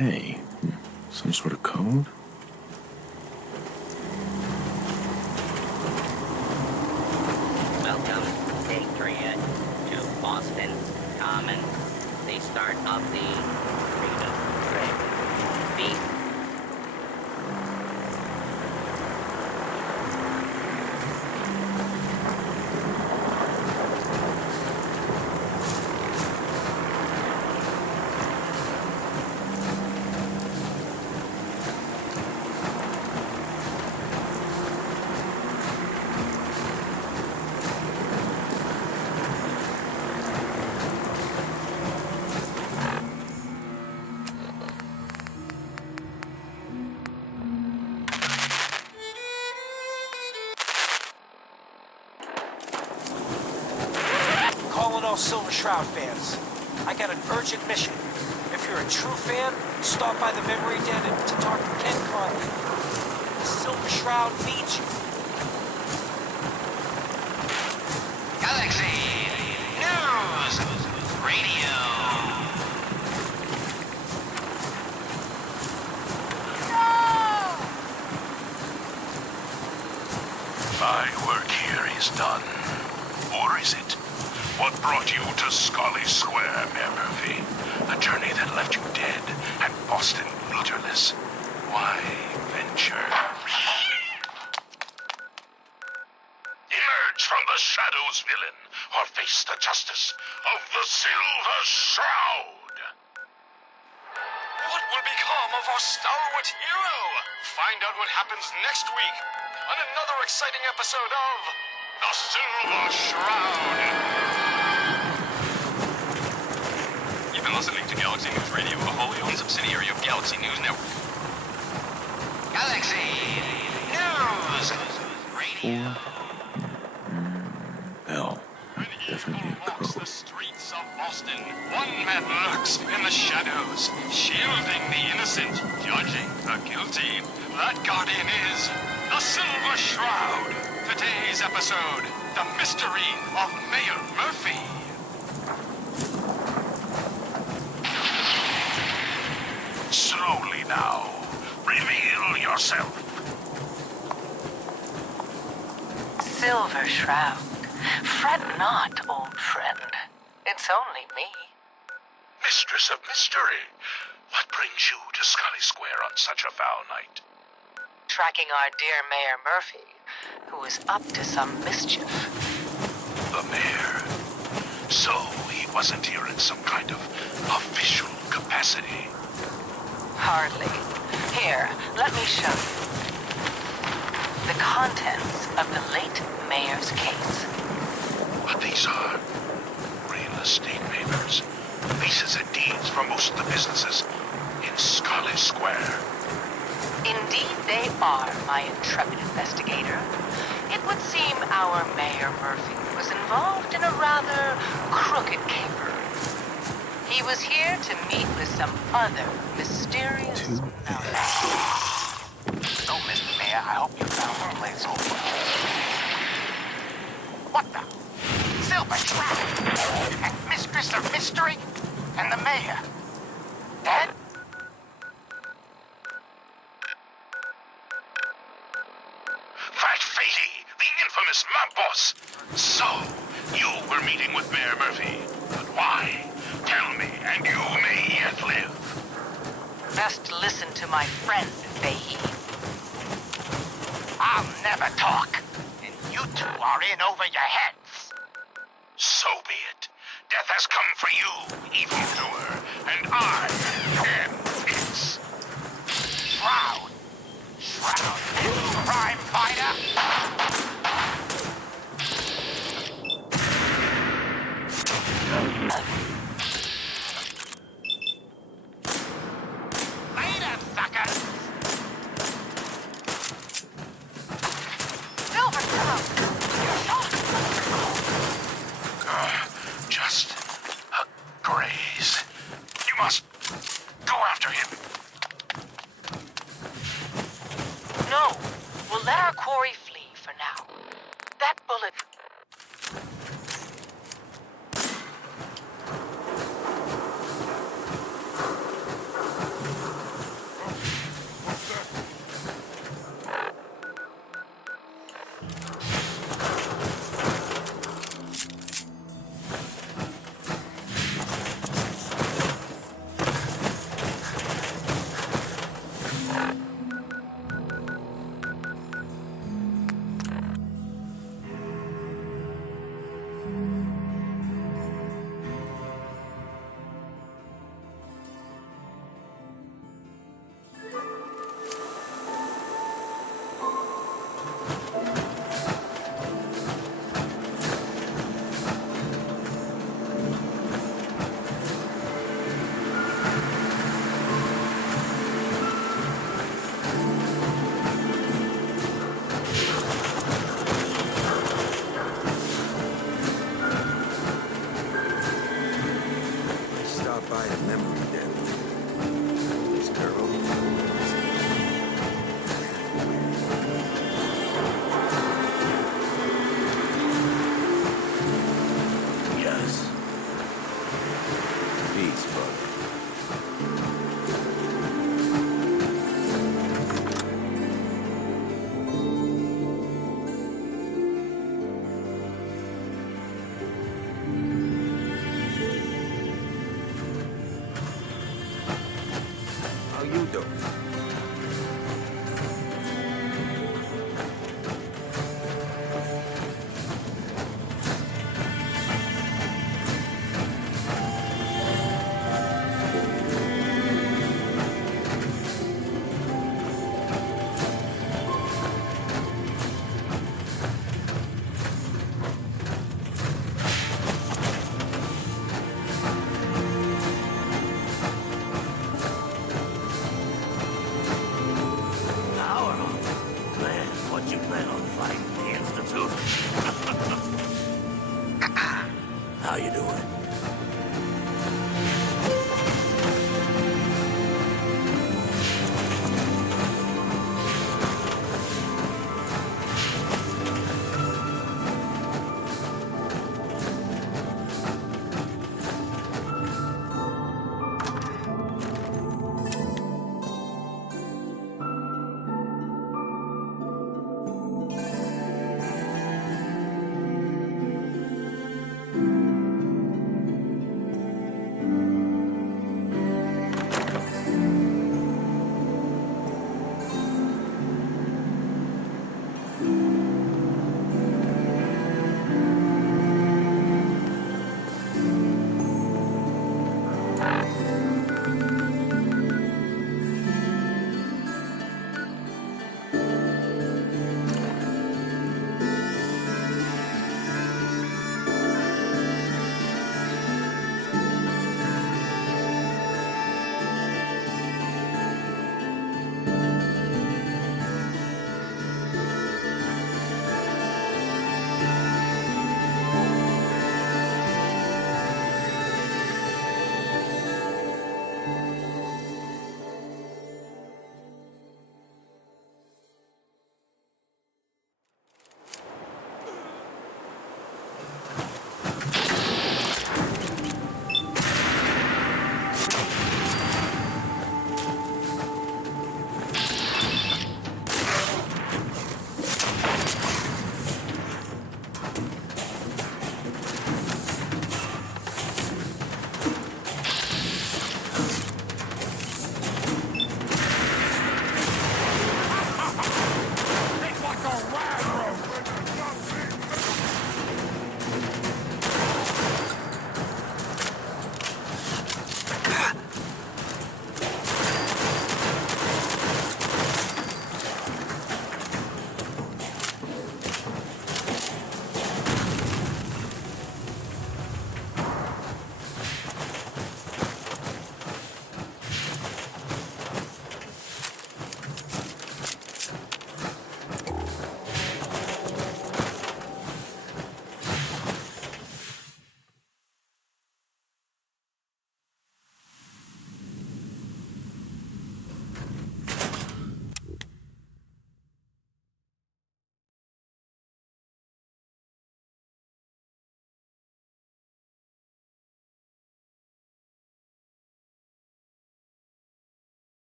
Hey, some sort of code? Welcome, Patriot, to Boston Common, the start of the Freedom Train. Beat. Calling all Silver Shroud fans. I got an urgent mission. If you're a true fan, stop by the memory den to talk to Ken Conley. The Silver Shroud needs you. Galaxy News Radio. My work here is done. Or is it? What brought you to Scully Square, Mayor Murphy? A journey that left you dead and Boston leaderless. Why venture? Emerge from the shadows, villain, or face the justice of the Silver Shroud! What will become of our stalwart hero? Find out what happens next week on another exciting episode of The Silver Shroud. You've been listening to Galaxy News Radio, a wholly owned subsidiary of Galaxy News Network. Galaxy News Radio. Bell. Definitely a Walks the code. streets of Boston. One man lurks in the shadows, shielding the innocent, judging the guilty. That guardian is the Silver Shroud. Today's episode, the mystery of Mayor Murphy. Slowly now. Reveal yourself. Silver Shroud. Fret not, old friend. It's only me. Mistress of Mystery. What brings you to Scully Square on such a foul night? Tracking our dear Mayor Murphy, who is up to some mischief. The mayor. So he wasn't here in some kind of official capacity. Hardly. Here, let me show you. The contents of the late mayor's case. But these are real estate papers. Leases and deeds for most of the businesses in Scully Square. Indeed they are, my intrepid investigator. It would seem our Mayor Murphy was involved in a rather crooked caper. He was here to meet with some other mysterious So, Mr. Mayor, I hope you found the place over. What the? Silver Shroud and Mistress of Mystery and the Mayor dead? Fat Fatey, the infamous mob boss. So, you were meeting with Mayor Murphy. But why? Tell me, and you may yet live. Best listen to my friend, Fahey. I'll never talk, and you two are in over your heads. So be it. Death has come for you, evildoer, and I am its. Shroud. Shroud. Crime fighter. Later, suckers. Silver Shroud! Just a graze. You must go after him. No, we'll let our quarry flee for now. That bullet... minuto.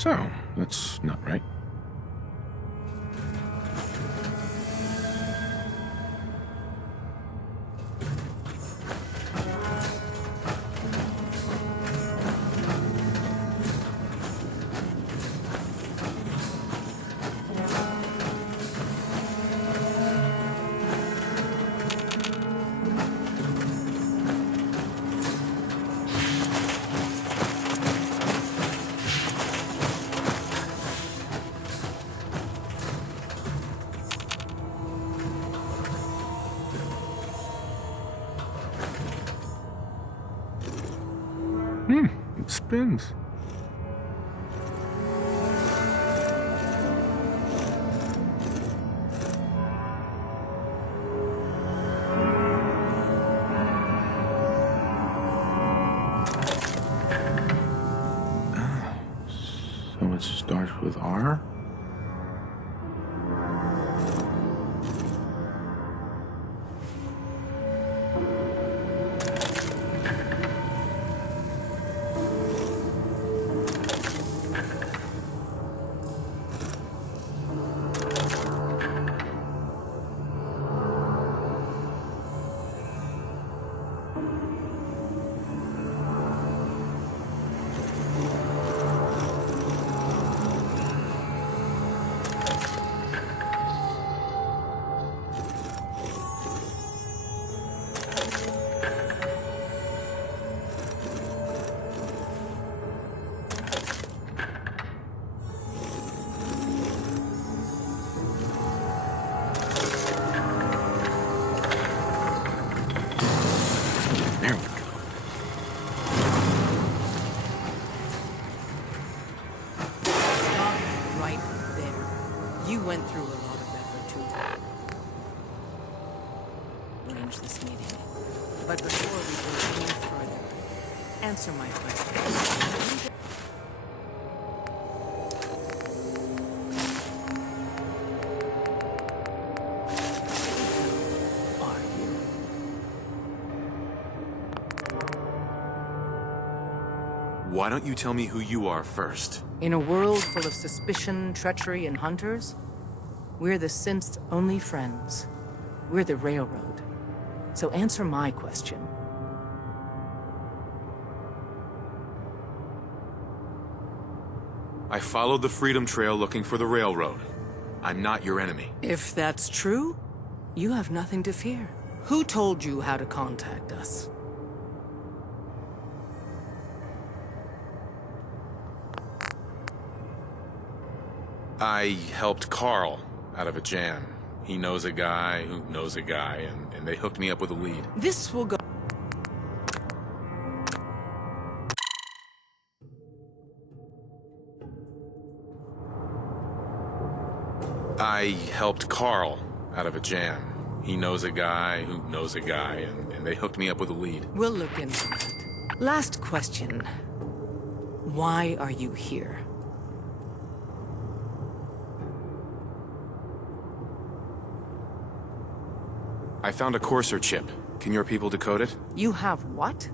So, that's not right. It spins. So it starts with R? There we go. Right there. You went through a lot of effort to arrange this meeting. But before we go any further, answer my question. Who are you? Why don't you tell me who you are first? In a world full of suspicion, treachery, and hunters, we're the synth's only friends. We're the Railroad. So answer my question. I followed the Freedom Trail looking for the Railroad. I'm not your enemy. If that's true, you have nothing to fear. Who told you how to contact us? I helped Carl out of a jam. He knows a guy who knows a guy, and they hooked me up with a lead. This will go... I helped Carl out of a jam. He knows a guy who knows a guy, and they hooked me up with a lead. We'll look into that. Last question. Why are you here? I found a Courser chip. Can your people decode it? You have what?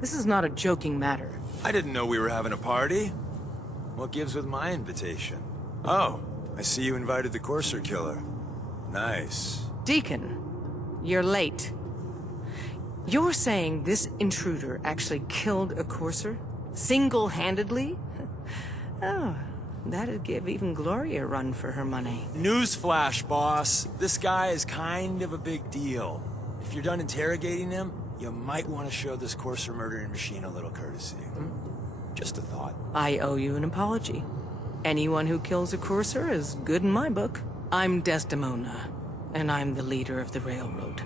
This is not a joking matter. I didn't know we were having a party. What gives with my invitation? Oh, I see you invited the Courser killer. Nice. Deacon, you're late. You're saying this intruder actually killed a Courser? Single-handedly? Oh, that'd give even Gloria a run for her money. Newsflash, boss. This guy is kind of a big deal. If you're done interrogating him, you might want to show this Courser murdering machine a little courtesy. Just a thought. I owe you an apology. Anyone who kills a Courser is good in my book. I'm Desdemona, and I'm the leader of the Railroad.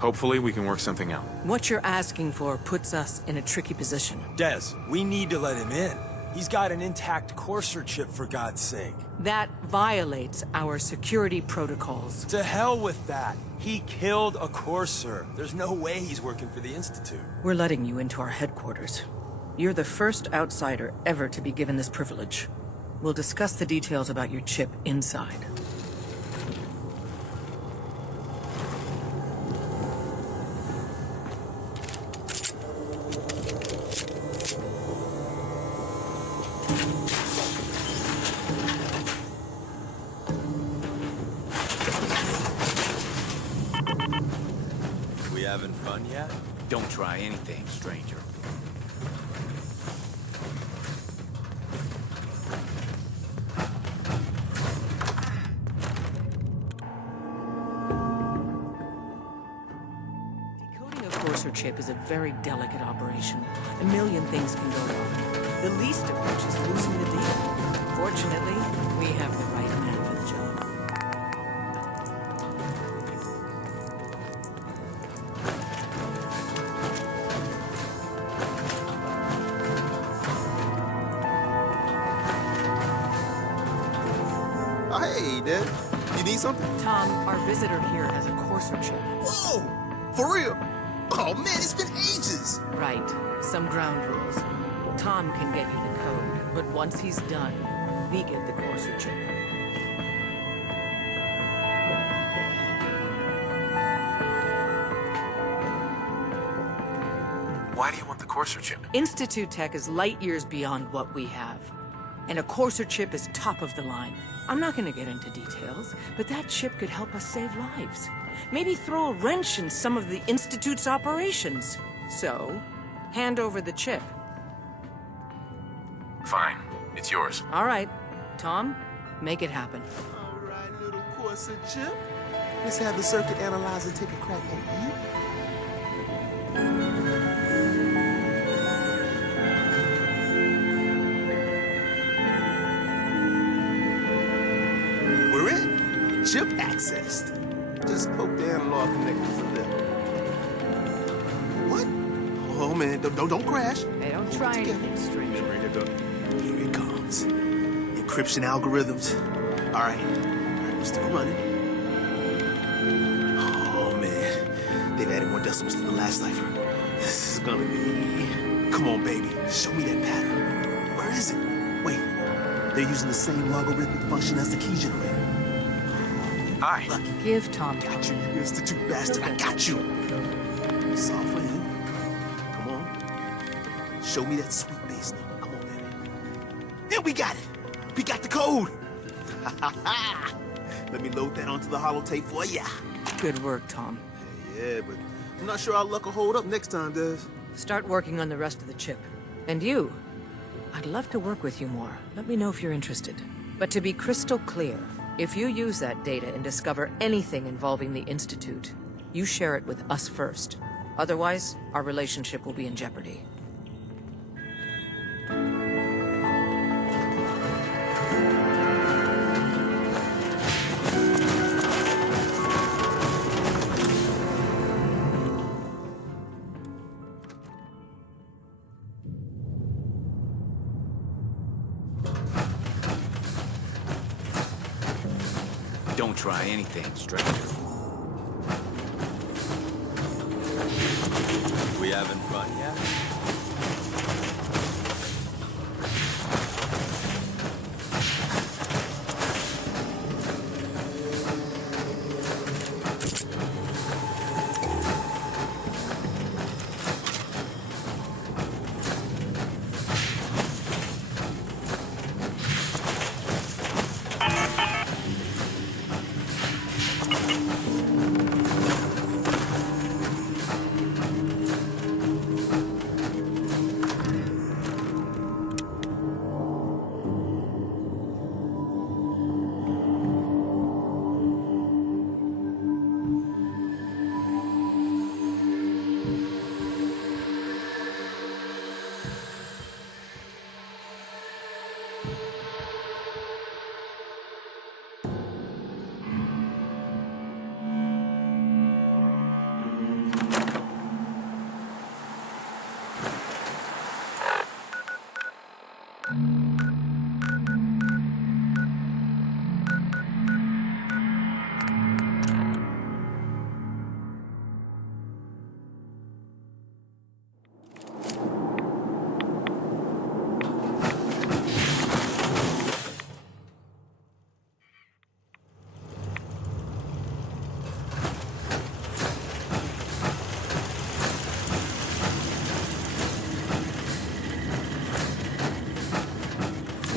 Hopefully we can work something out. What you're asking for puts us in a tricky position. Des, we need to let him in. He's got an intact Courser chip, for God's sake. That violates our security protocols. To hell with that. He killed a Courser. There's no way he's working for the Institute. We're letting you into our headquarters. You're the first outsider ever to be given this privilege. We'll discuss the details about your chip inside. having fun yet? Don't try anything, stranger. Decoding a courser chip is a very delicate operation. A million things can go wrong. The least of which is losing the data. Fortunately, we have the right man for the job. Oh, hey, Dad. You need something? Tom, our visitor here has a courser chip. Whoa! For real? Oh, man, it's been ages! Right. Some ground rules. Tom can get you the code, but once he's done, we get the courser chip. Why do you want the Courser chip? Institute tech is light years beyond what we have. And a courser chip is top of the line. I'm not gonna get into details, but that chip could help us save lives. Maybe throw a wrench in some of the Institute's operations. So, hand over the chip. Fine. It's yours. All right. Tom, make it happen. All right, little Corsair chip. Let's have the circuit analyzer take a crack at you. We're in. Chip accessed. Just poke the analog connectors a little. What? Oh, man, don't crash. Hey, don't Hold try it together. anything strange. Here it comes. Encryption algorithms. All right, we're still running. Oh, man. They've added more decimals to the last cipher. This is gonna be... Come on, baby. Show me that pattern. Where is it? Wait. They're using the same logarithmic function as the key generator. Hi. Lucky. Give Tom Got you, you institute bastard. I got you. It's all for him. Come on. Show me that sweet bass number. Come on, baby. There, we got it. We got the code. Let me load that onto the holotape for ya. Good work, Tom. Yeah, but I'm not sure our luck will hold up next time, Des. Start working on the rest of the chip. And you, I'd love to work with you more. Let me know if you're interested. But to be crystal clear, if you use that data and discover anything involving the Institute, you share it with us first. Otherwise, our relationship will be in jeopardy. Don't try anything, stranger. We having fun yet?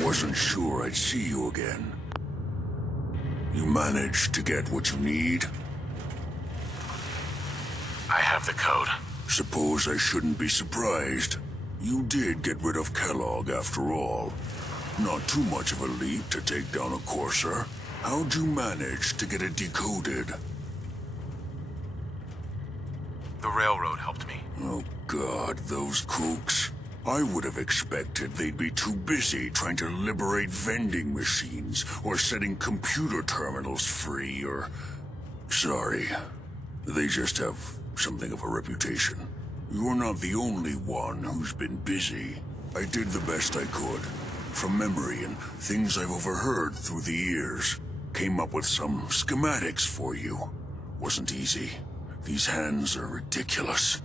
Wasn't sure I'd see you again. You managed to get what you need? I have the code. Suppose I shouldn't be surprised. You did get rid of Kellogg after all. Not too much of a leap to take down a Courser. How'd you manage to get it decoded? The railroad helped me. Oh God, those kooks. I would have expected they'd be too busy trying to liberate vending machines or setting computer terminals free or... Sorry. They just have something of a reputation. You're not the only one who's been busy. I did the best I could. From memory and things I've overheard through the years. Came up with some schematics for you. Wasn't easy. These hands are ridiculous.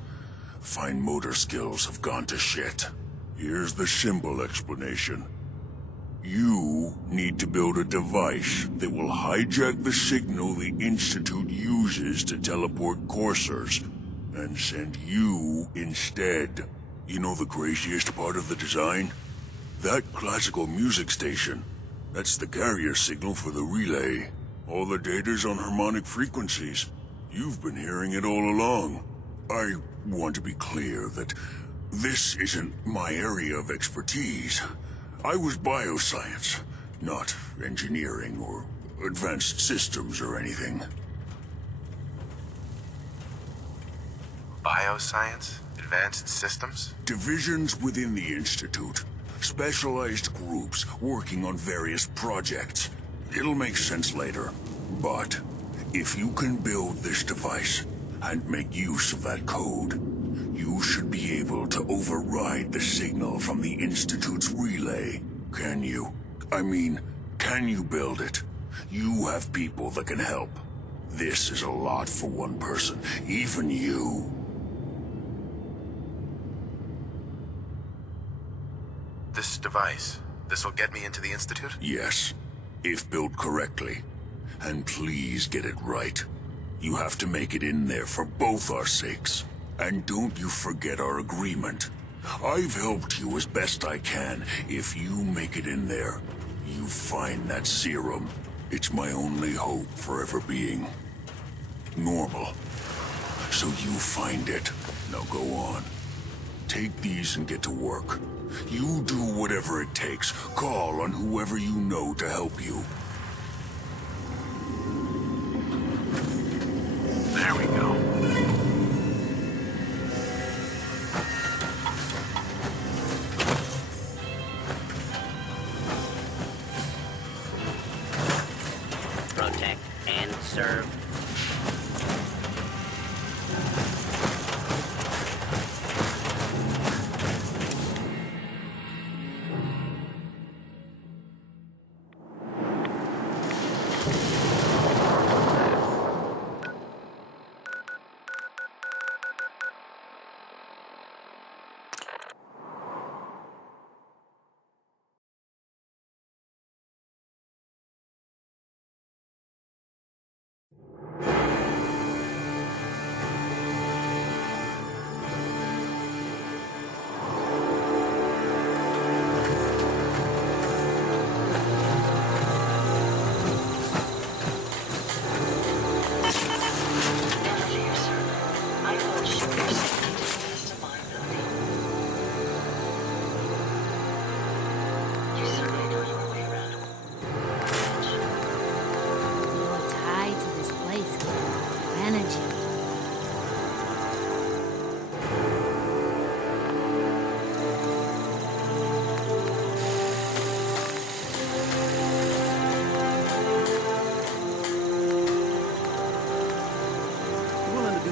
Fine motor skills have gone to shit. Here's the simple explanation. You need to build a device that will hijack the signal the Institute uses to teleport coursers, and send you instead. You know the craziest part of the design? That classical music station. That's the carrier signal for the relay. All the data's on harmonic frequencies. You've been hearing it all along. I want to be clear that this isn't my area of expertise. I was bioscience, not engineering or advanced systems or anything. Bioscience? Advanced systems? Divisions within the Institute. Specialized groups working on various projects. It'll make sense later. But if you can build this device and make use of that code, you should be able to override the signal from the Institute's relay. Can you? I mean, can you build it? You have people that can help. This is a lot for one person, even you. This device, this'll get me into the Institute? Yes, if built correctly. And please get it right. You have to make it in there for both our sakes. And don't you forget our agreement. I've helped you as best I can. If you make it in there, you find that serum. It's my only hope for ever being normal. So you find it. Now go on. Take these and get to work. You do whatever it takes. Call on whoever you know to help you. There we go. Protect and serve.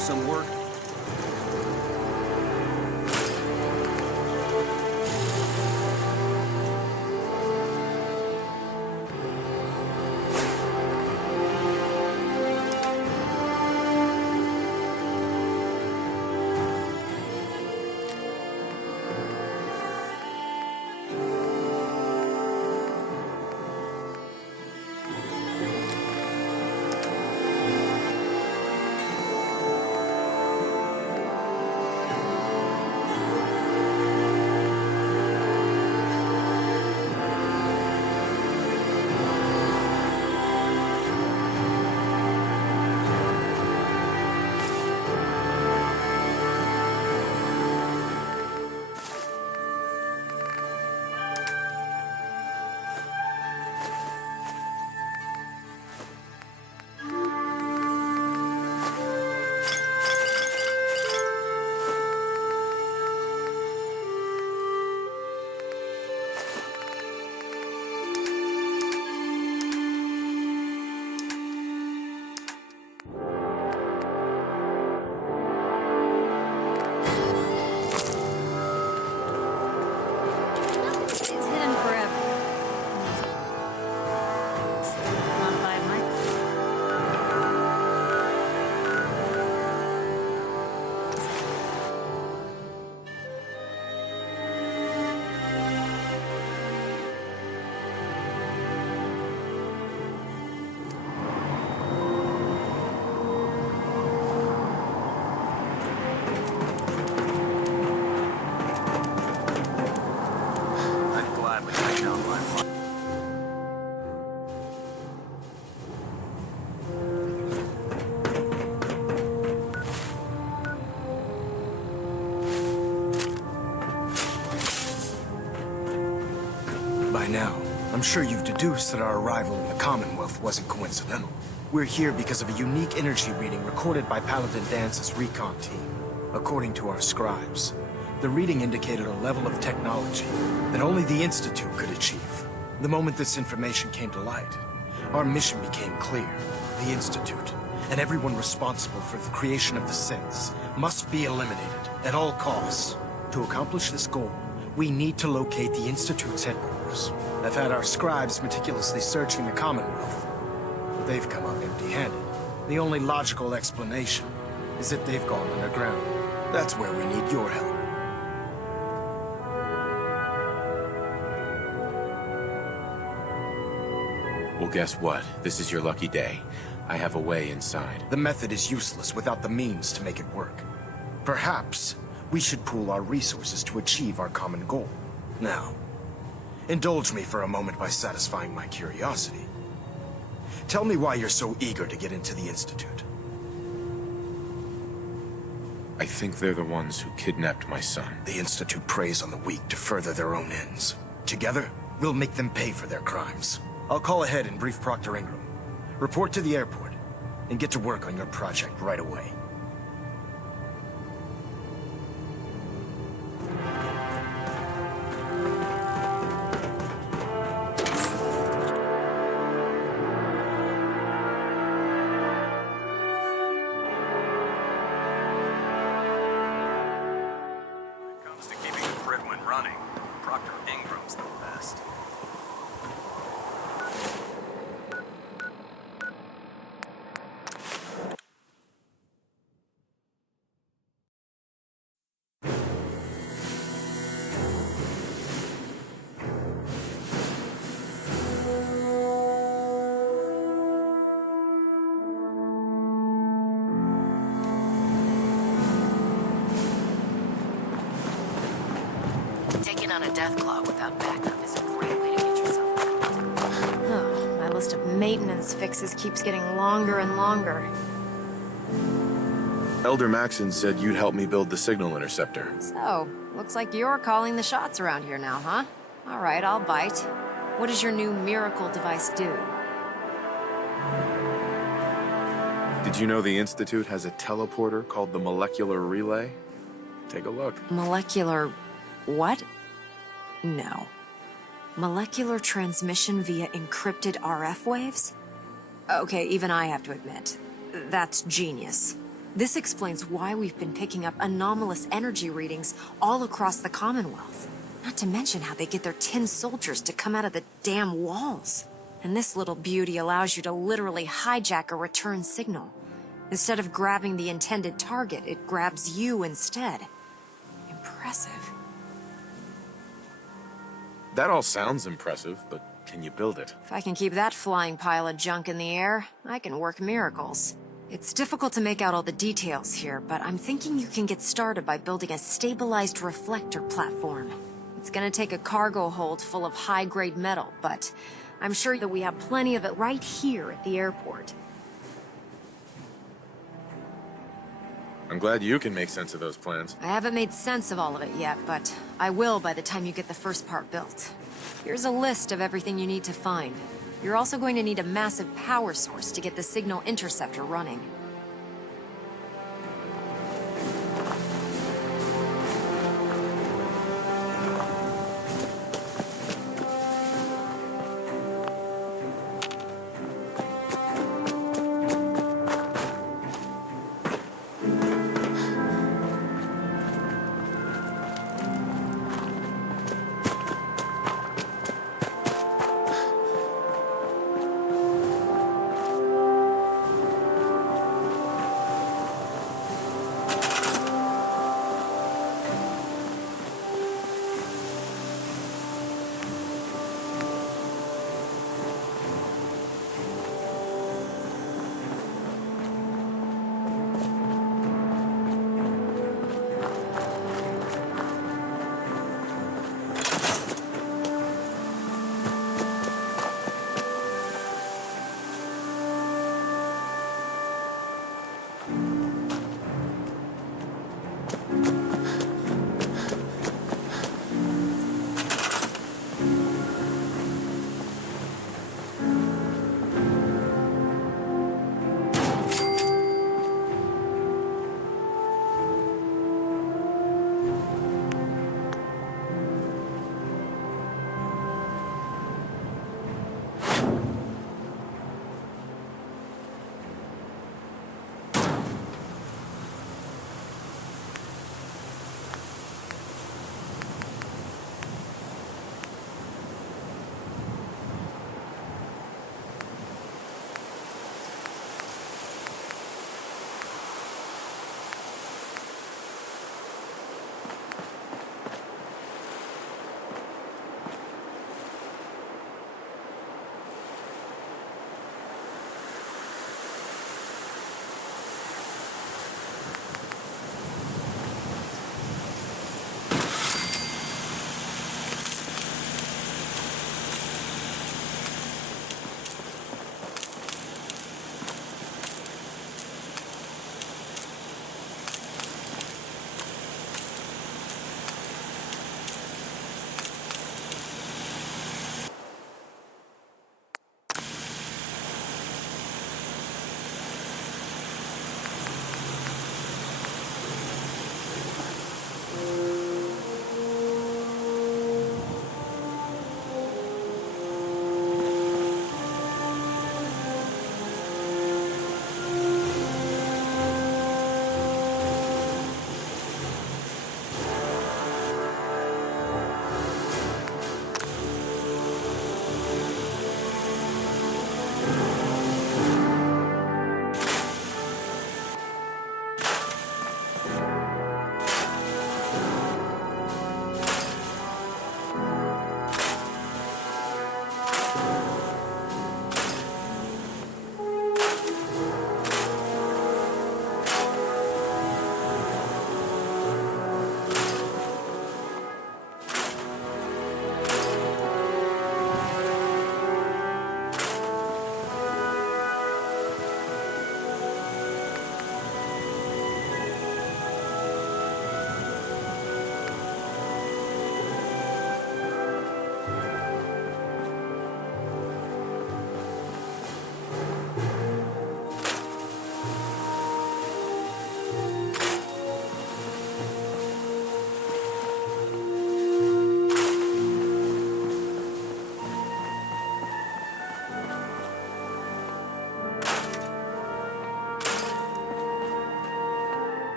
Some work. now, I'm sure you've deduced that our arrival in the Commonwealth wasn't coincidental. We're here because of a unique energy reading recorded by Paladin Dance's recon team. According to our scribes, the reading indicated a level of technology that only the Institute could achieve. The moment this information came to light, our mission became clear. The Institute, and everyone responsible for the creation of the synths, must be eliminated at all costs. To accomplish this goal, we need to locate the Institute's headquarters. I've had our scribes meticulously searching the Commonwealth, but they've come up empty-handed. The only logical explanation is that they've gone underground. That's where we need your help. Well, guess what? This is your lucky day. I have a way inside. The method is useless without the means to make it work. Perhaps we should pool our resources to achieve our common goal. Now, indulge me for a moment by satisfying my curiosity. Tell me why you're so eager to get into the Institute. I think they're the ones who kidnapped my son. The Institute preys on the weak to further their own ends. Together, we'll make them pay for their crimes. I'll call ahead and brief Proctor Ingram. Report to the airport, and get to work on your project right away. When it comes to keeping a Prydwen running, Proctor Ingram's the best. Taking on a death claw without backup is a great way to get yourself killed. Oh, my list of maintenance fixes keeps getting longer and longer. Elder Maxon said you'd help me build the signal interceptor. So, looks like you're calling the shots around here now, huh? All right, I'll bite. What does your new miracle device do? Did you know the Institute has a teleporter called the Molecular Relay? Take a look. Molecular... what? No. Molecular transmission via encrypted RF waves? Okay, even I have to admit, that's genius. This explains why we've been picking up anomalous energy readings all across the Commonwealth. Not to mention how they get their tin soldiers to come out of the damn walls. And this little beauty allows you to literally hijack a return signal. Instead of grabbing the intended target, it grabs you instead. Impressive. That all sounds impressive, but can you build it? If I can keep that flying pile of junk in the air, I can work miracles. It's difficult to make out all the details here, but I'm thinking you can get started by building a stabilized reflector platform. It's gonna take a cargo hold full of high-grade metal, but I'm sure that we have plenty of it right here at the airport. I'm glad you can make sense of those plans. I haven't made sense of all of it yet, but I will by the time you get the first part built. Here's a list of everything you need to find. You're also going to need a massive power source to get the signal interceptor running.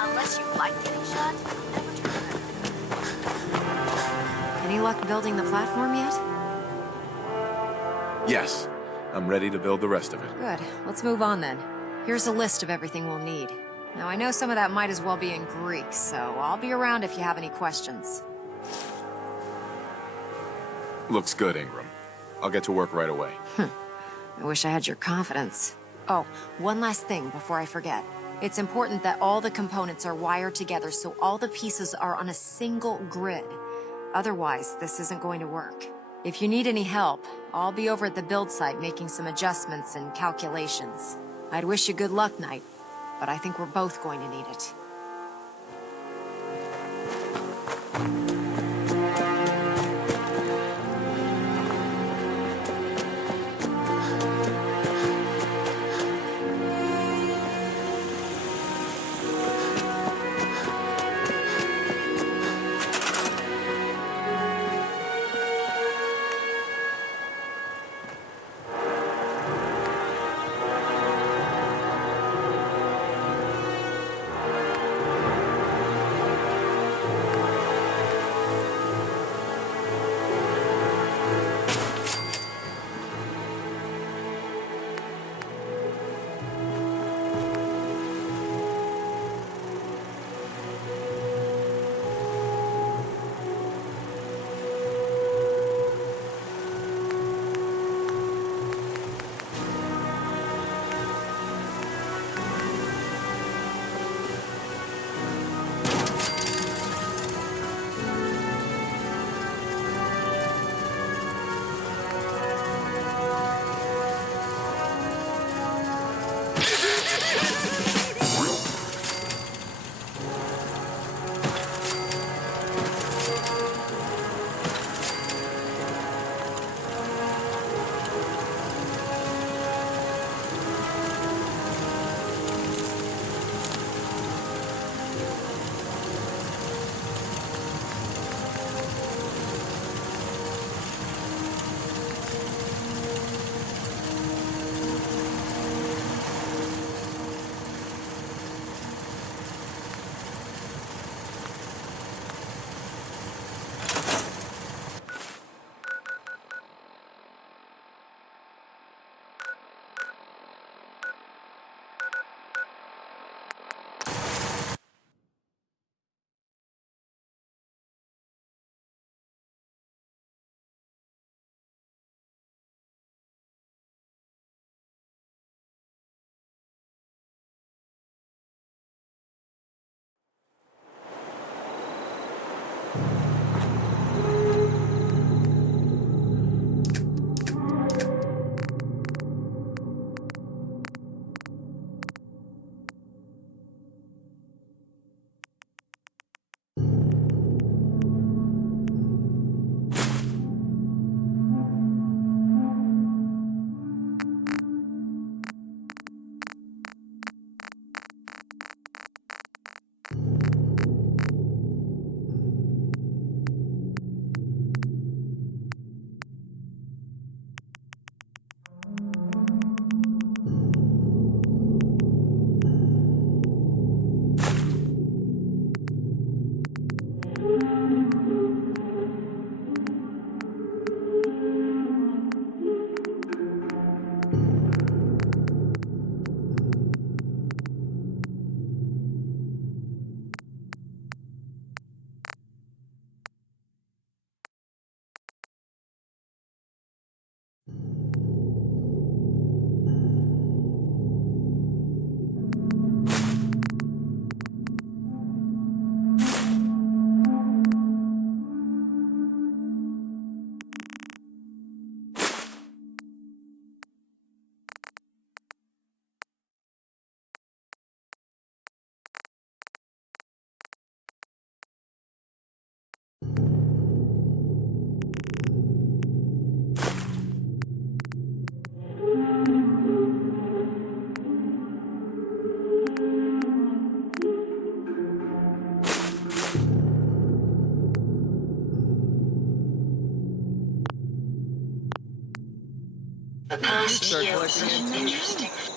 Unless you like getting shot, never do that. Any luck building the platform yet? Yes, I'm ready to build the rest of it. Good. Let's move on then. Here's a list of everything we'll need. Now, I know some of that might as well be in Greek, so I'll be around if you have any questions. Looks good, Ingram. I'll get to work right away. I wish I had your confidence. Oh, one last thing before I forget. It's important that all the components are wired together so all the pieces are on a single grid. Otherwise, this isn't going to work. If you need any help, I'll be over at the build site making some adjustments and calculations. I'd wish you good luck, Knight, but I think we're both going to need it. You start collecting antiques.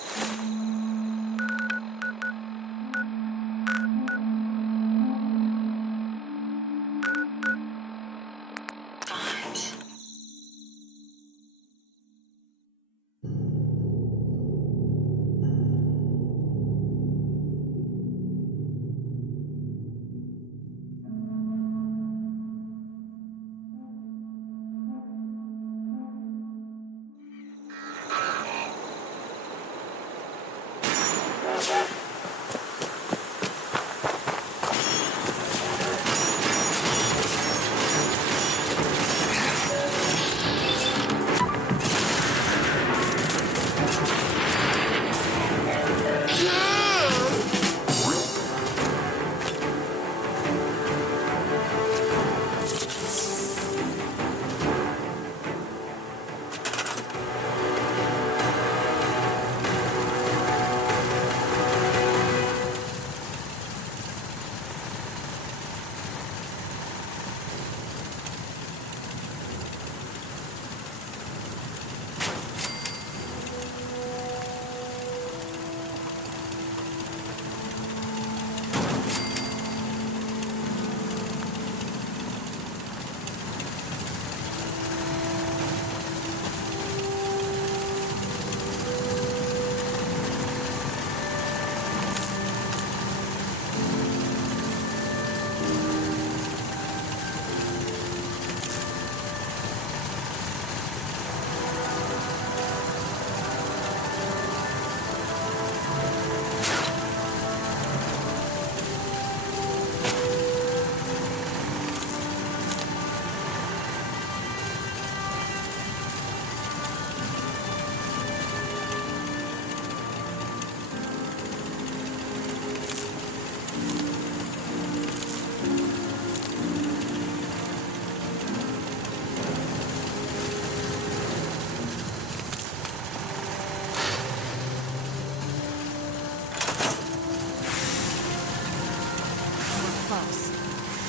Close.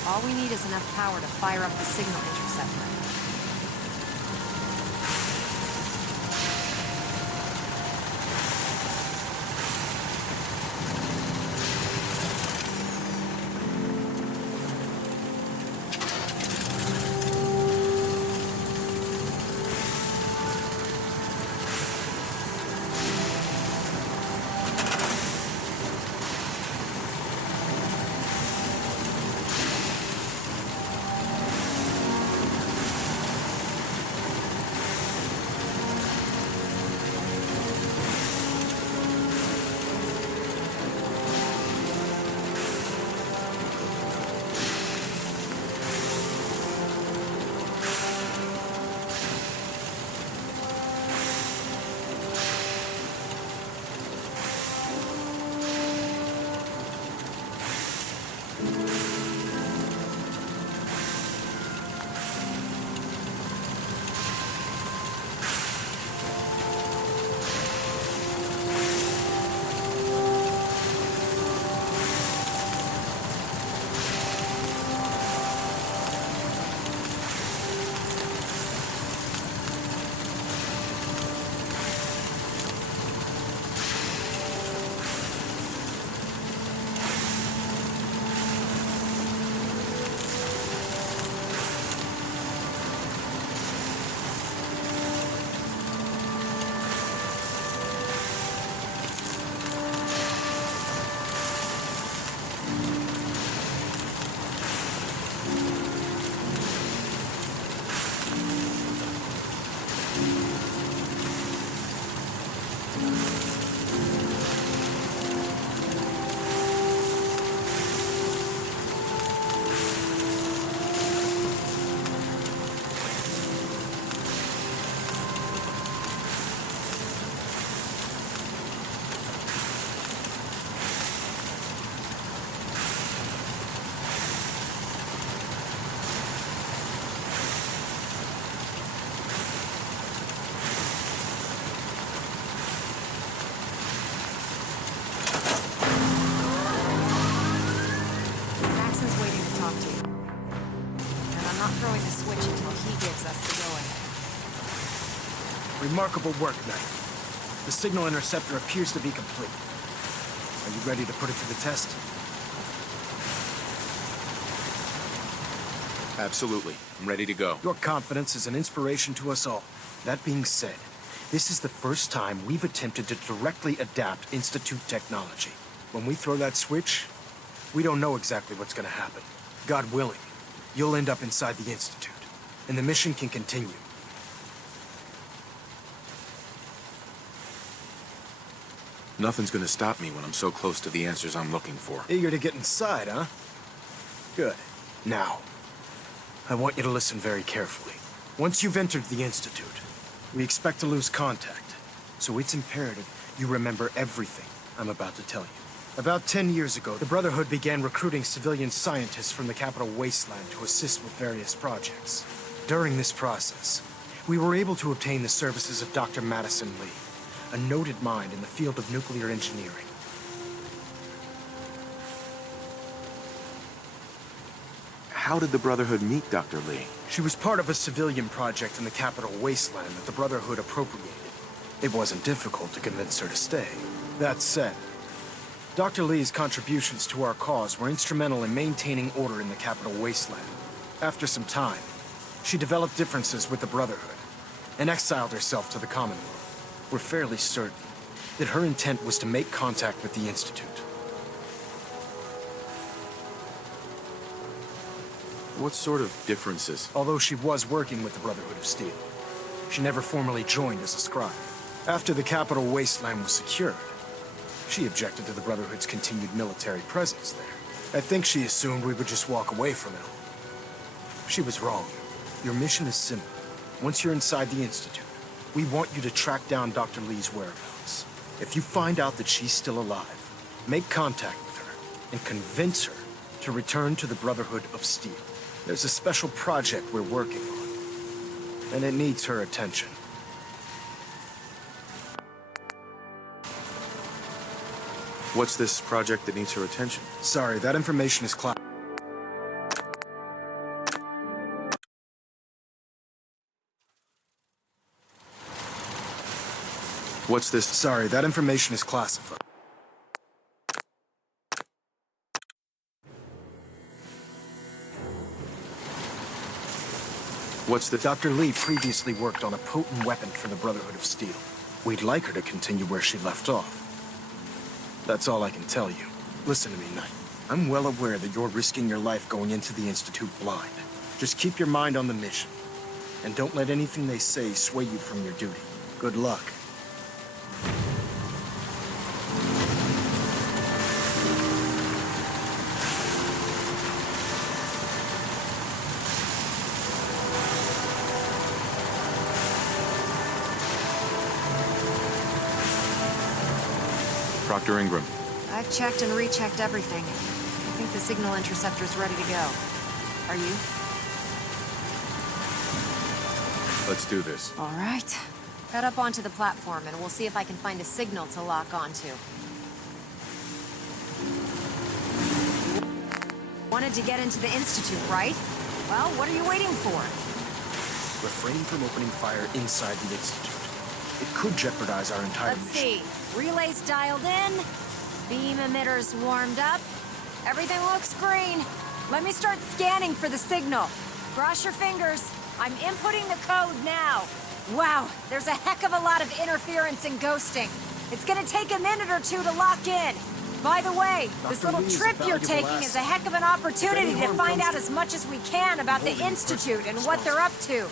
All we need is enough power to fire up the signal interceptor. throwing the switch until he gives us the go-ahead. Remarkable work, Knight. The signal interceptor appears to be complete. Are you ready to put it to the test? Absolutely. I'm ready to go. Your confidence is an inspiration to us all. That being said, this is the first time we've attempted to directly adapt Institute technology. When we throw that switch, we don't know exactly what's gonna happen. God willing, you'll end up inside the Institute, and the mission can continue. Nothing's gonna stop me when I'm so close to the answers I'm looking for. Eager to get inside, huh? Good. Now, I want you to listen very carefully. Once you've entered the Institute, we expect to lose contact, so it's imperative you remember everything I'm about to tell you. About 10 years ago, the Brotherhood began recruiting civilian scientists from the capital wasteland to assist with various projects. During this process, we were able to obtain the services of Dr. Madison Lee, a noted mind in the field of nuclear engineering. How did the Brotherhood meet Dr. Lee? She was part of a civilian project in the capital wasteland that the Brotherhood appropriated. It wasn't difficult to convince her to stay. That said, Dr. Lee's contributions to our cause were instrumental in maintaining order in the capital wasteland. After some time, she developed differences with the Brotherhood and exiled herself to the Commonwealth. We're fairly certain that her intent was to make contact with the Institute. What sort of differences? Although she was working with the Brotherhood of Steel, she never formally joined as a scribe. After the capital wasteland was secured, she objected to the Brotherhood's continued military presence there. I think she assumed we would just walk away from it all. She was wrong. Your mission is simple. Once you're inside the Institute, we want you to track down Dr. Lee's whereabouts. If you find out that she's still alive, make contact with her and convince her to return to the Brotherhood of Steel. There's a special project we're working on, and it needs her attention. What's this project that needs her attention? Sorry, that information is What's this? Sorry, that information is classified. What's the... Dr. Lee previously worked on a potent weapon for the Brotherhood of Steel. We'd like her to continue where she left off. That's all I can tell you. Listen to me, Knight. I'm well aware that you're risking your life going into the Institute blind. Just keep your mind on the mission. And don't let anything they say sway you from your duty. Good luck. Dr. Ingram. I've checked and rechecked everything. I think the signal interceptor's ready to go. Are you? Let's do this. All right. Head up onto the platform and we'll see if I can find a signal to lock onto. Wanted to get into the Institute, right? Well, what are you waiting for? Refrain from opening fire inside the Institute. It could jeopardize our entire Let's mission. see. Relays dialed in. Beam emitters warmed up. Everything looks green. Let me start scanning for the signal. Cross your fingers. I'm inputting the code now. Wow, there's a heck of a lot of interference and ghosting. It's gonna take a minute or two to lock in. By the way, this little trip you're taking is a heck of an opportunity to find out as much as we can about the Institute and what they're up to.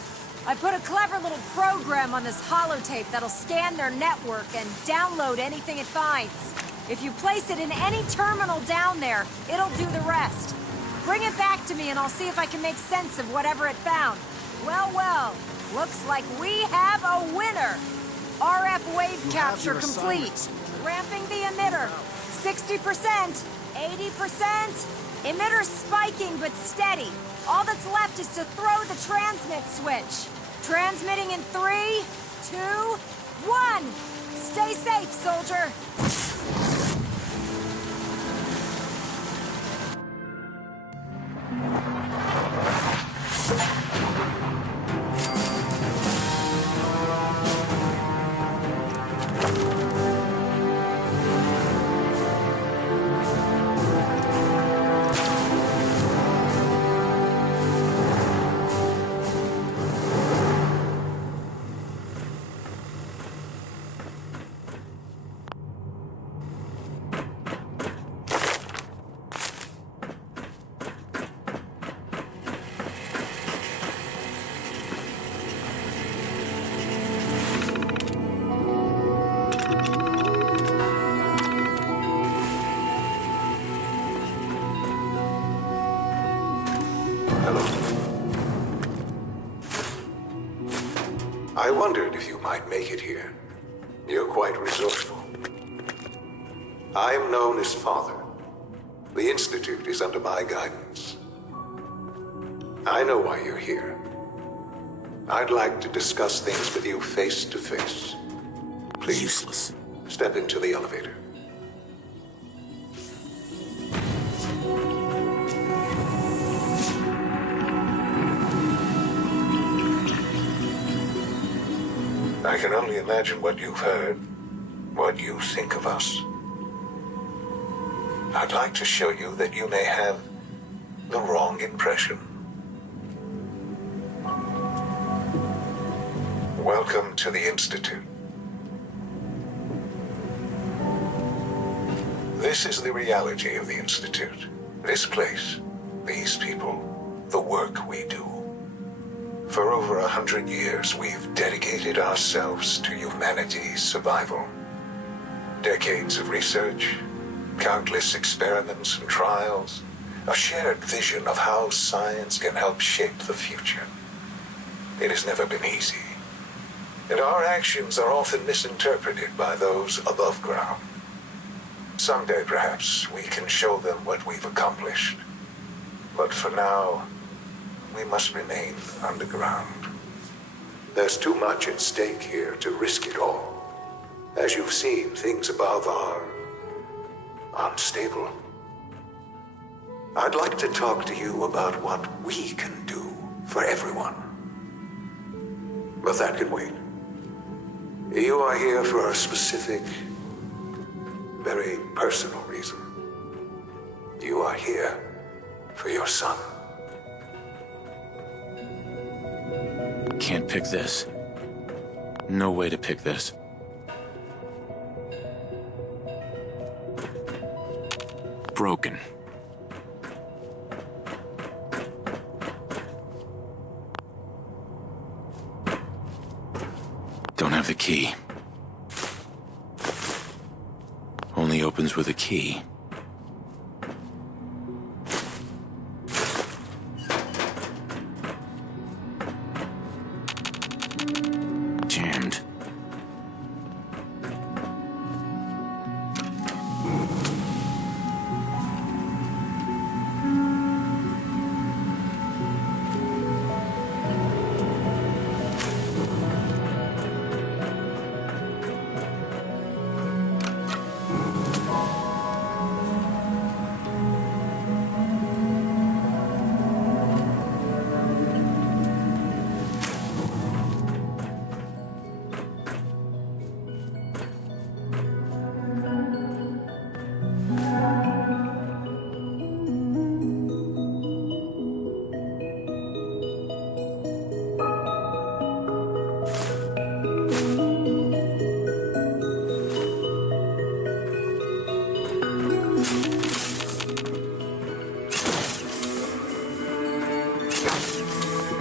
I put a clever little program on this holotape that'll scan their network and download anything it finds. If you place it in any terminal down there, it'll do the rest. Bring it back to me and I'll see if I can make sense of whatever it found. Well, well, looks like we have a winner. RF wave capture complete. Ramping the emitter. 60%, 80%. Emitter spiking but steady. All that's left is to throw the transmit switch. Transmitting in 3, 2, 1. Stay safe, soldier. I wondered if you might make it here. You're quite resourceful. I am known as Father. The Institute is under my guidance. I know why you're here. I'd like to discuss things with you face to face. Please. Useless. Step into the elevator. I can only imagine what you've heard, what you think of us. I'd like to show you that you may have the wrong impression. Welcome to the Institute. This is the reality of the Institute. This place, these people, the work we do. For over 100 years, we've dedicated ourselves to humanity's survival. Decades of research, countless experiments and trials, a shared vision of how science can help shape the future. It has never been easy, and our actions are often misinterpreted by those above ground. Someday, perhaps, we can show them what we've accomplished. But for now, we must remain underground. There's too much at stake here to risk it all. As you've seen, things above are unstable. I'd like to talk to you about what we can do for everyone. But that can wait. You are here for a specific, very personal reason. You are here for your son. Can't pick this. No way to pick this. Broken. Don't have the key. Only opens with a key. Jammed.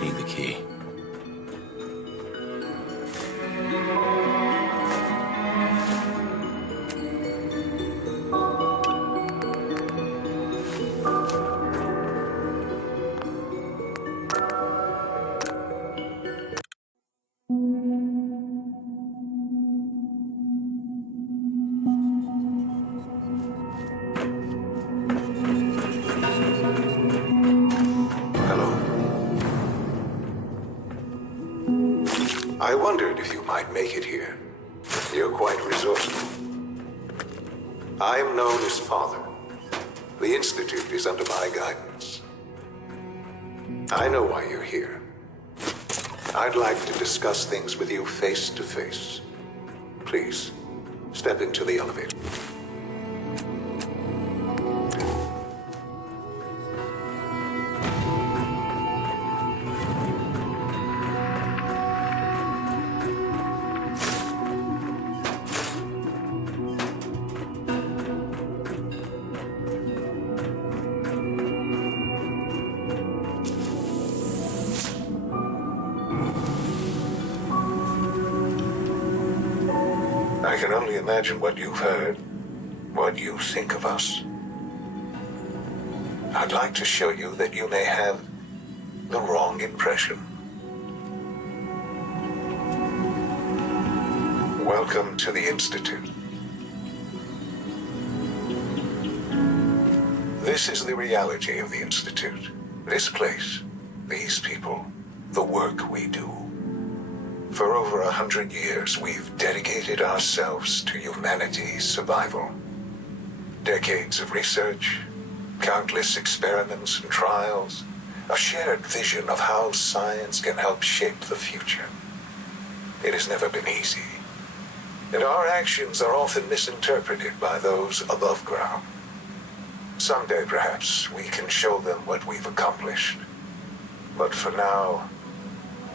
Need the key. Hello. I wondered if you might make it here. You're quite resourceful. I am known as Father. The Institute is under my guidance. I know why you're here. I'd like to discuss things with you face to face. Please, step into the elevator. I can only imagine what you've heard, what you think of us. I'd like to show you that you may have the wrong impression. Welcome to the Institute. This is the reality of the Institute. This place, these people, the work we do. For over 100 years, we've dedicated ourselves to humanity's survival. Decades of research, countless experiments and trials, a shared vision of how science can help shape the future. It has never been easy, and our actions are often misinterpreted by those above ground. Someday, perhaps, we can show them what we've accomplished. But for now,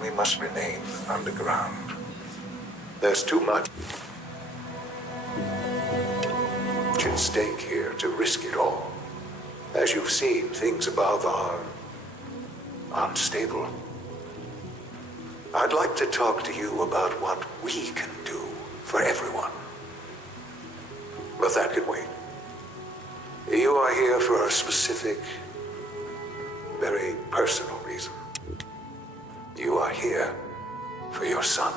we must remain underground. There's too much at stake here to risk it all. As you've seen, things above are unstable. I'd like to talk to you about what we can do for everyone. But that can wait. You are here for a specific, very personal reason. You are here for your son.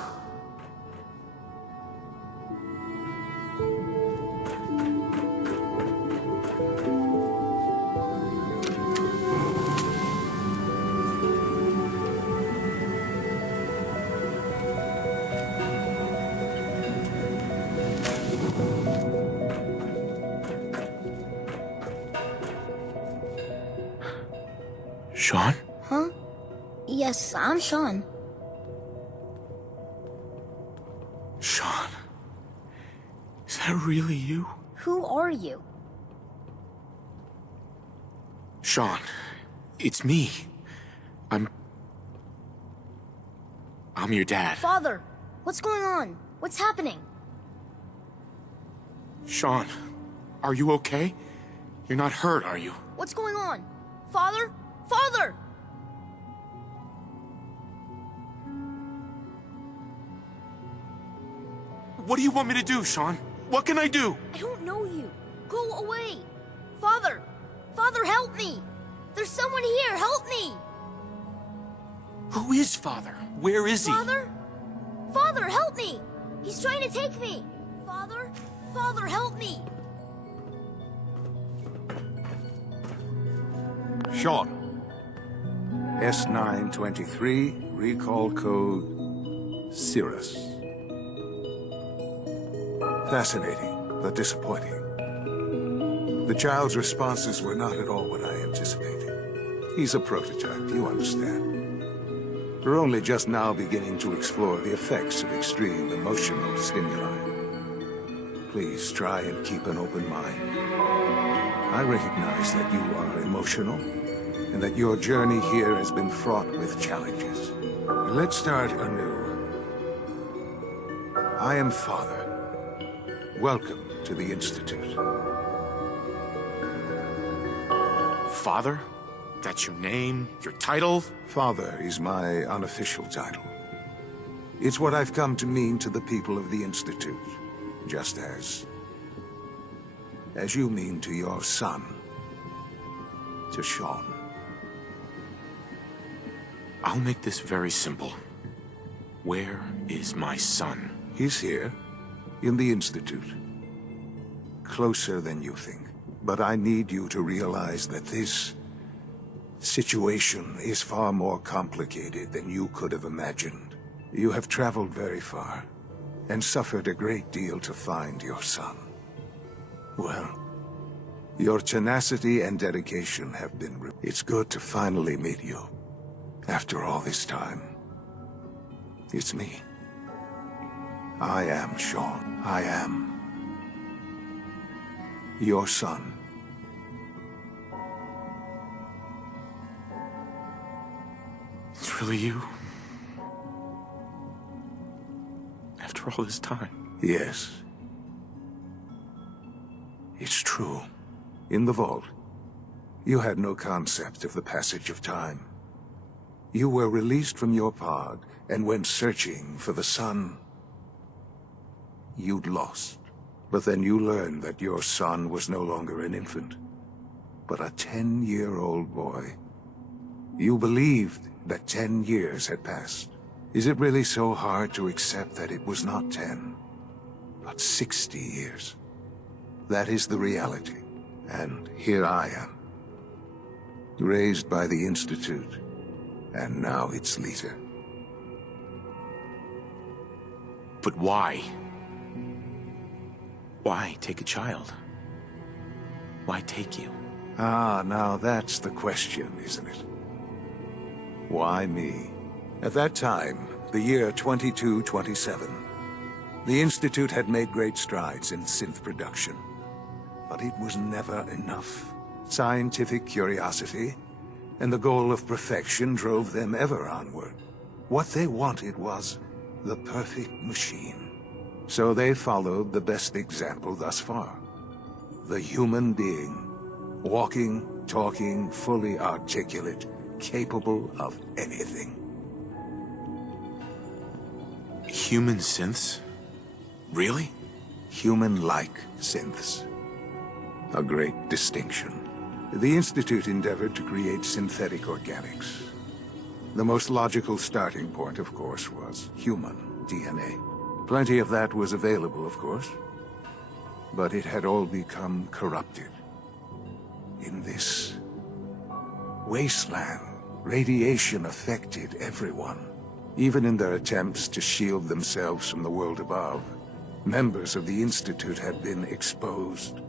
Sean? Huh? Yes, I'm Sean. Sean? Is that really you? Who are you? Sean, it's me. I'm your dad. Father, what's going on? What's happening? Sean, are you okay? You're not hurt, are you? What's going on? Father? Father! What do you want me to do, Sean? What can I do? I don't know you. Go away. Father! Father, help me! There's someone here, help me! Who is Father? Where is he? Father? Father, help me! He's trying to take me! Father? Father, help me! Sean. S923, recall code Cirrus. Fascinating, but disappointing. The child's responses were not at all what I anticipated. He's a prototype, you understand. We're only just now beginning to explore the effects of extreme emotional stimuli. Please try and keep an open mind. I recognize that you are emotional, and that your journey here has been fraught with challenges. Let's start anew. I am Father. Welcome to the Institute. Father? That's your name? Your title? Father is my unofficial title. It's what I've come to mean to the people of the Institute, just as you mean to your son, to Sean. I'll make this very simple. Where is my son? He's here, in the Institute. Closer than you think. But I need you to realize that this situation is far more complicated than you could have imagined. You have traveled very far, and suffered a great deal to find your son. Well, your tenacity and dedication have been It's good to finally meet you. After all this time, it's me. I am Sean. I am your son. It's really you? After all this time? Yes. It's true. In the vault, you had no concept of the passage of time. You were released from your pod and went searching for the son you'd lost. But then you learned that your son was no longer an infant, but a 10-year-old boy. You believed that 10 years had passed. Is it really so hard to accept that it was not 10, but 60 years. That is the reality. And here I am, raised by the Institute, and now its leader. But why? Why take a child? Why take you? Ah, now that's the question, isn't it? Why me? At that time, the year 2227, the Institute had made great strides in synth production. But it was never enough. Scientific curiosity and the goal of perfection drove them ever onward. What they wanted was the perfect machine. So they followed the best example thus far. The human being. Walking, talking, fully articulate, capable of anything. Human synths? Really? Human-like synths. A great distinction. The Institute endeavored to create synthetic organics. The most logical starting point, of course, was human DNA. Plenty of that was available, of course. But it had all become corrupted. In this wasteland, radiation affected everyone. Even in their attempts to shield themselves from the world above, members of the Institute had been exposed.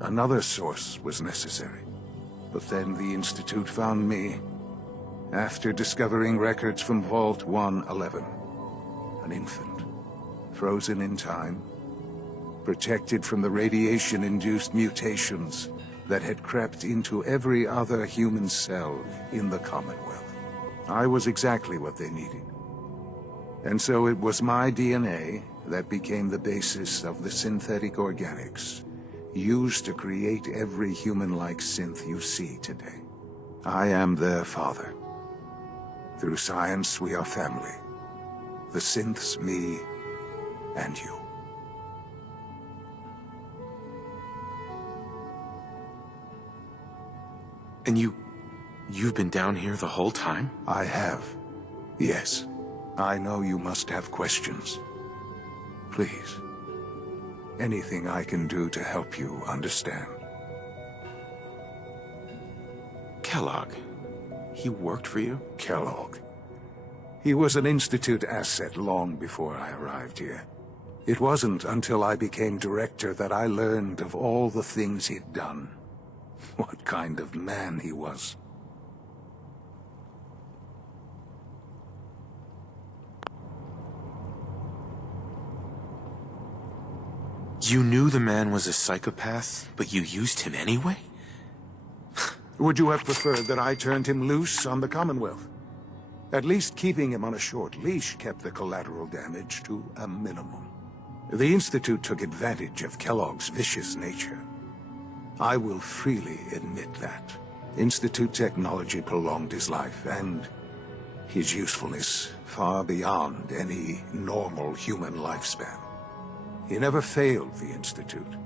Another source was necessary. But then the Institute found me, after discovering records from Vault 111. An infant, frozen in time, protected from the radiation-induced mutations that had crept into every other human cell in the Commonwealth. I was exactly what they needed. And so it was my DNA that became the basis of the synthetic organics used to create every human-like synth you see today. I am their father. Through science, we are family. The synths, me, and you. And you've been down here the whole time? I have. Yes. I know you must have questions. Please. Anything I can do to help you understand. Kellogg. He worked for you? Kellogg. He was an Institute asset long before I arrived here. It wasn't until I became director that I learned of all the things he'd done. What kind of man he was. You knew the man was a psychopath, but you used him anyway? Would you have preferred that I turned him loose on the Commonwealth? At least keeping him on a short leash kept the collateral damage to a minimum. The Institute took advantage of Kellogg's vicious nature. I will freely admit that. Institute technology prolonged his life, and his usefulness far beyond any normal human lifespan. He never failed the Institute,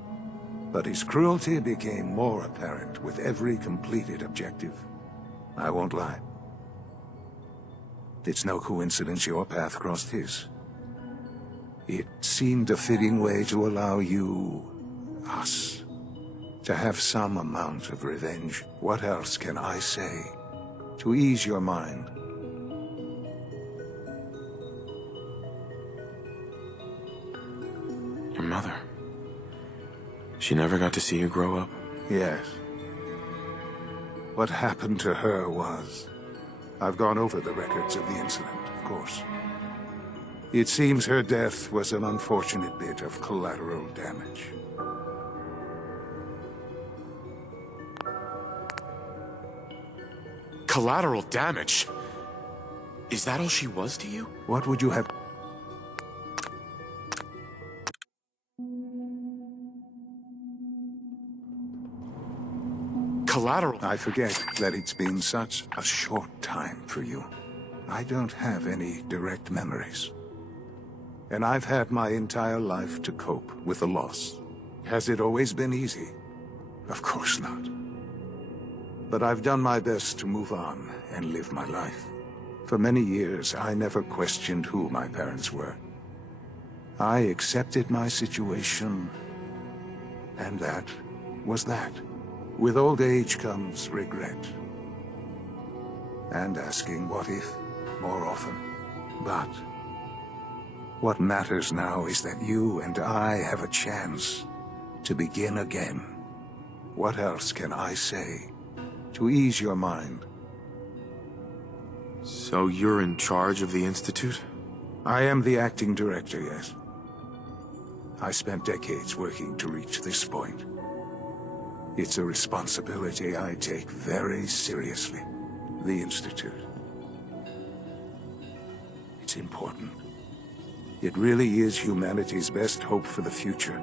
but his cruelty became more apparent with every completed objective. I won't lie. It's no coincidence your path crossed his. It seemed a fitting way to allow you, us, to have some amount of revenge. What else can I say to ease your mind? Your mother. She never got to see you grow up? Yes. What happened to her was... I've gone over the records of the incident, of course. It seems her death was an unfortunate bit of collateral damage. Collateral damage? Is that all she was to you? What would you have... Collateral... I forget that it's been such a short time for you. I don't have any direct memories. And I've had my entire life to cope with the loss. Has it always been easy? Of course not. But I've done my best to move on and live my life. For many years, I never questioned who my parents were. I accepted my situation, and that was that. With old age comes regret. And asking what if more often. But what matters now is that you and I have a chance to begin again. What else can I say to ease your mind? So you're in charge of the Institute? I am the acting director, yes. I spent decades working to reach this point. It's a responsibility I take very seriously. The Institute. It's important. It really is humanity's best hope for the future,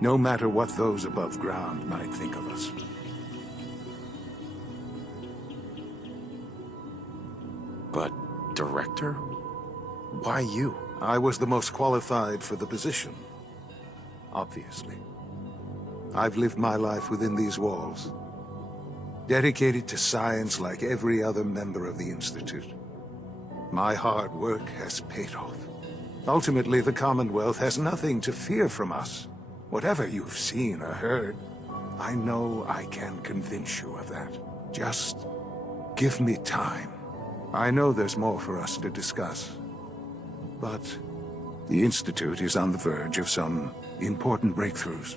no matter what those above ground might think of us. But, Director? Why you? I was the most qualified for the position. Obviously. I've lived my life within these walls, dedicated to science like every other member of the Institute. My hard work has paid off. Ultimately, the Commonwealth has nothing to fear from us. Whatever you've seen or heard, I know I can convince you of that. Just give me time. I know there's more for us to discuss. But the Institute is on the verge of some important breakthroughs.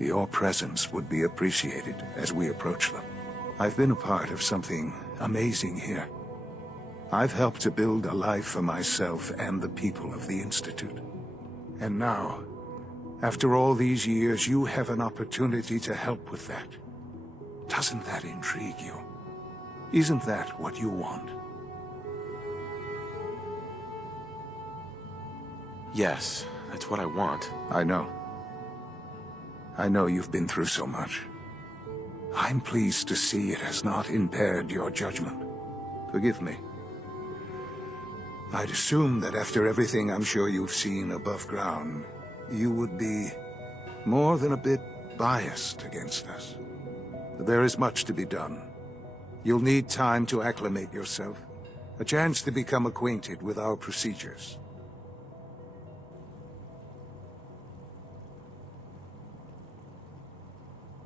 Your presence would be appreciated as we approach them. I've been a part of something amazing here. I've helped to build a life for myself and the people of the Institute. And now, after all these years, you have an opportunity to help with that. Doesn't that intrigue you? Isn't that what you want? Yes, that's what I want. I know. I know you've been through so much. I'm pleased to see it has not impaired your judgment. Forgive me. I'd assume that after everything I'm sure you've seen above ground, you would be more than a bit biased against us. There is much to be done. You'll need time to acclimate yourself, a chance to become acquainted with our procedures.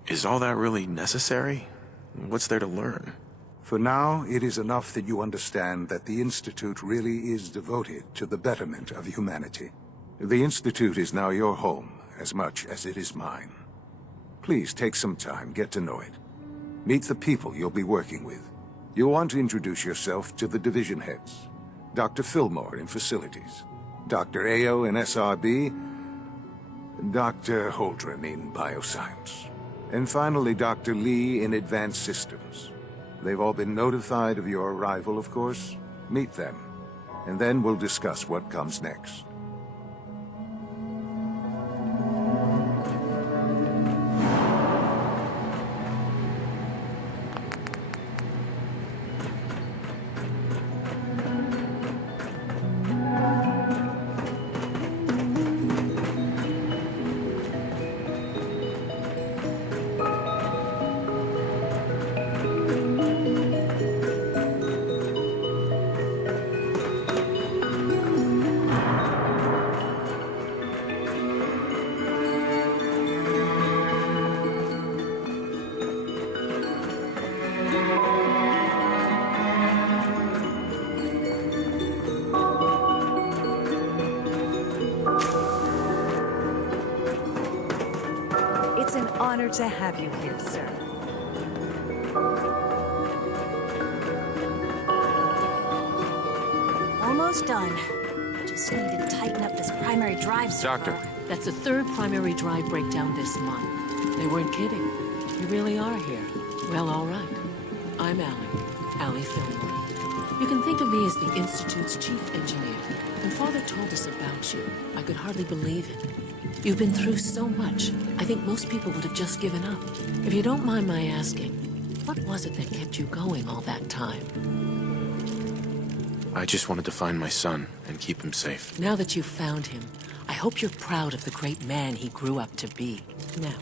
Is all that really necessary? What's there to learn? For now, it is enough that you understand that the Institute really is devoted to the betterment of humanity. The Institute is now your home, as much as it is mine. Please take some time, get to know it. Meet the people you'll be working with. You'll want to introduce yourself to the division heads. Dr. Fillmore in Facilities, Dr. Ayo in SRB, Dr. Holdren in Bioscience, and finally Dr. Lee in Advanced Systems. They've all been notified of your arrival, of course. Meet them, and then we'll discuss what comes next. It's an honor to have you here, sir. Almost done. Just need to tighten up this primary drive servo. Doctor. That's the third primary drive breakdown this month. They weren't kidding. You really are here. Well, all right. I'm Allie Fillmore. You can think of me as the Institute's chief engineer. When Father told us about you, I could hardly believe it. You've been through so much, I think most people would have just given up. If you don't mind my asking, what was it that kept you going all that time? I just wanted to find my son and keep him safe. Now that you've found him, I hope you're proud of the great man he grew up to be. Now,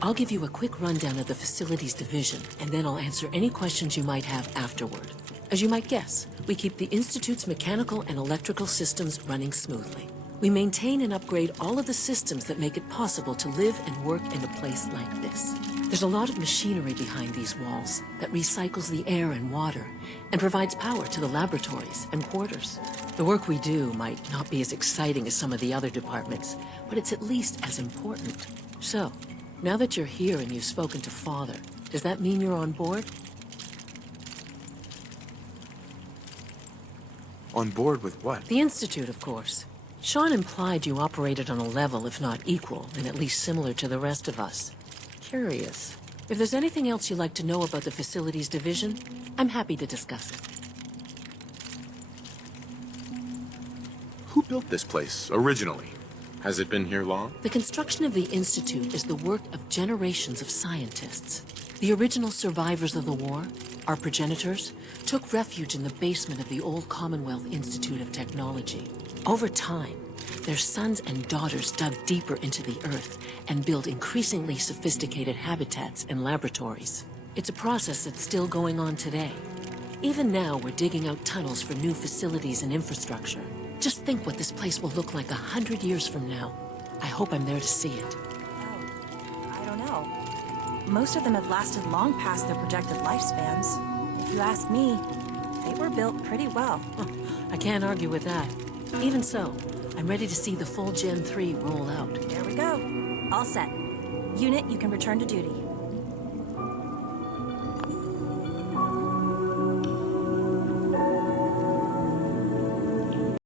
I'll give you a quick rundown of the facilities division, and then I'll answer any questions you might have afterward. As you might guess, we keep the Institute's mechanical and electrical systems running smoothly. We maintain and upgrade all of the systems that make it possible to live and work in a place like this. There's a lot of machinery behind these walls that recycles the air and water and provides power to the laboratories and quarters. The work we do might not be as exciting as some of the other departments, but it's at least as important. So, now that you're here and you've spoken to Father, does that mean you're on board? On board with what? The Institute, of course. Sean implied you operated on a level, if not equal, and at least similar to the rest of us. Curious. If there's anything else you'd like to know about the Facilities Division, I'm happy to discuss it. Who built this place, originally? Has it been here long? The construction of the Institute is the work of generations of scientists. The original survivors of the war, our progenitors, took refuge in the basement of the old Commonwealth Institute of Technology. Over time, their sons and daughters dug deeper into the earth and built increasingly sophisticated habitats and laboratories. It's a process that's still going on today. Even now, we're digging out tunnels for new facilities and infrastructure. Just think what this place will look like 100 years from now. I hope I'm there to see it. I don't know. Most of them have lasted long past their projected lifespans. If you ask me, they were built pretty well. I can't argue with that. Even so, I'm ready to see the full Gen 3 roll out. There we go. All set. Unit, you can return to duty.